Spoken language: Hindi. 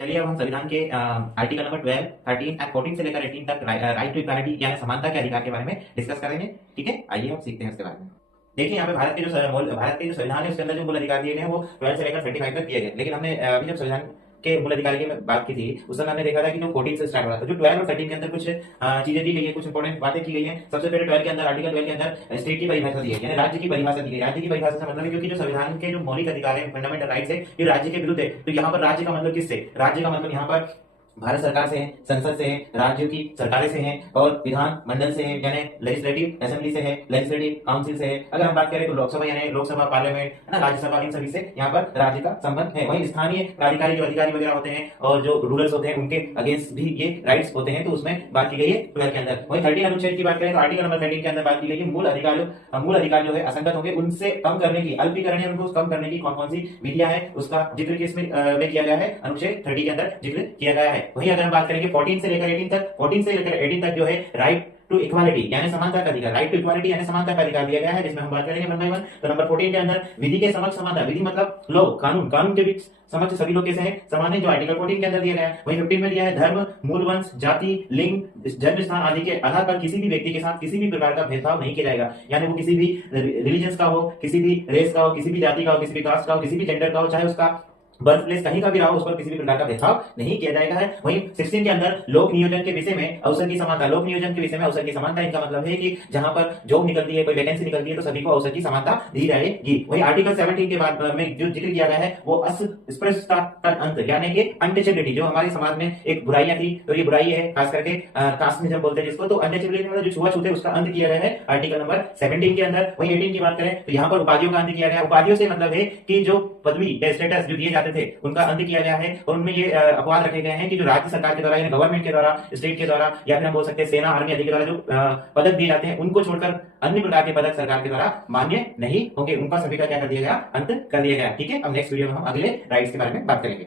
चलिए अब हम संविधान के आर्टिकल नंबर 12, 13 एंड 14 से लेकर 18 तक राइट टू इक्वालिटी यानी समानता के अधिकार के बारे में डिस्कस करेंगे। ठीक है, आइए हम सीखते हैं इसके बारे में। देखिए यहाँ पे भारत के जो संविधान है उसके अंदर जो मूल अधिकार दिए गए हैं वो 12 से लेकर 35 तक दिए गए, लेकिन हमने अभी जब संविधान के मूल अधिकार की बात की थी उस समय हमने देखा था कि जो 14 से स्टार्ट हो रहा था। जो 12 और 13 के अंदर कुछ चीजें दी गई है, कुछ इंपॉर्टेंट बातें की गई हैं। सबसे पहले 12 के अंदर, आर्टिकल 12 के अंदर स्टेट की परिभाषा दी है, यानी राज्य की परिभाषा दी गई। राज्य की परिभाषा से मतलब है क्योंकि जो संविधान के जो मौलिक अधिकार है, फंडामेंटल राइट्स है, ये राज्य के विरुद्ध है। तो यहाँ पर राज्य का मतलब किससे? राज्य का मतलब यहाँ पर भारत सरकार से है, संसद से है, राज्यों की सरकारें से है और विधान मंडल से है, यानी लेजिस्लेटिव असेंबली से है, लेजिस्लेटिव काउंसिल से है। अगर हम बात करें तो लोकसभा यानी लोकसभा, पार्लियामेंट है ना, राज्यसभा, इन सभी से यहाँ पर राज्य का संबंध है। वहीं स्थानीय प्राधिकारी जो अधिकारी वगैरह होते हैं और जो रूलर्स होते हैं उनके अगेंस्ट भी ये राइट्स होते हैं, तो उसमें बात की गई है 12 के अंदर। वहीं 13 अनुच्छेद की बात करें तो आर्टिकल नंबर 13 के अंदर बात की गई है मूल अधिकार जो है असंगत होंगे उनसे कम करने की, अल्पीकरण है उनको कम करने की कौन कौन सी विधियां है उसका जिक्र किसमें में किया गया है, अनुच्छेद 30 के अंदर जिक्र किया गया है। वहीं अगर हम बात करेंगे 14 से लेकर 18 तक, 14 से लेकर 18 तक जो है राइट टू इक्वालिटी यानी समानता का अधिकार, राइट टू इक्वालिटी यानी समानता का अधिकार दिया गया है, जिसमें हम बात करेंगे वन बाय वन। तो नंबर 14 के अंदर विधि के समक्ष समानता, विधि मतलब लॉ, कानून, कानून के बीच समक्ष सभी लोग कैसे हैं, समान है, जो आर्टिकल 14 के अंदर दिया गया है। वहीं 15 में दिया है धर्म, मूल वंश, जाति, लिंग, जन्म स्थान आदि के आधार पर किसी भी व्यक्ति के साथ किसी भी प्रकार का भेदभाव नहीं किया जाएगा, यानी वो किसी भी रिलीजन का हो, किसी भी रेस का हो, किसी भी जाति का हो, किसी भी कास्ट का हो, किसी भी जेंडर का हो, चाहे उसका बर्थ प्लेस कहीं का भी रहा हो, उस पर किसी भी प्रकार का भेदभाव नहीं किया जाएगा है। वहीं 16 के अंदर लोक नियोजन के विषय में अवसर की समानता, लोक नियोजन के विषय में अवसर की समानता, इनका मतलब है कि जहां पर जॉब निकलती है, कोई वैकेंसी निकलती है तो सभी को अवसर की समानता दी जाएगी। वहीं आर्टिकल 17 के बाद में जो जिक्र किया गया है वो अस्पृश्यता का अंत यानी कि अनटचेबिलिटी, जो हमारे समाज में एक बुराइयां थी तो ये बुराई है, खास करके कास्टिज्म बोलते हैं जिसको, तो अनटचेबिलिटी मतलब जो छुआछूत है उसका अंत किया गया है आर्टिकल नंबर 17 के अंदर। वहीं 18 की बात करें तो यहाँ पर उपाधियों का अंत किया गया। उपाधियों से मतलब है कि जो पदवी या स्टेटस जो दिए जाते थे उनका अंत किया गया है और उनमें ये अपवाद रखे गए हैं कि जो राज्य सरकार के द्वारा यानी गवर्नमेंट के द्वारा, स्टेट के द्वारा या फिर हम बोल सकते हैं सेना, आर्मी आदि के द्वारा जो पदक दिए जाते हैं उनको छोड़कर अन्य प्रकार के पदक सरकार के द्वारा मान्य नहीं होंगे, उनका सभी का क्या कर दिया गया, अंत कर दिया गया। ठीक है, अब नेक्स्ट वीडियो में हम अगले राइट्स के बारे में बात करेंगे।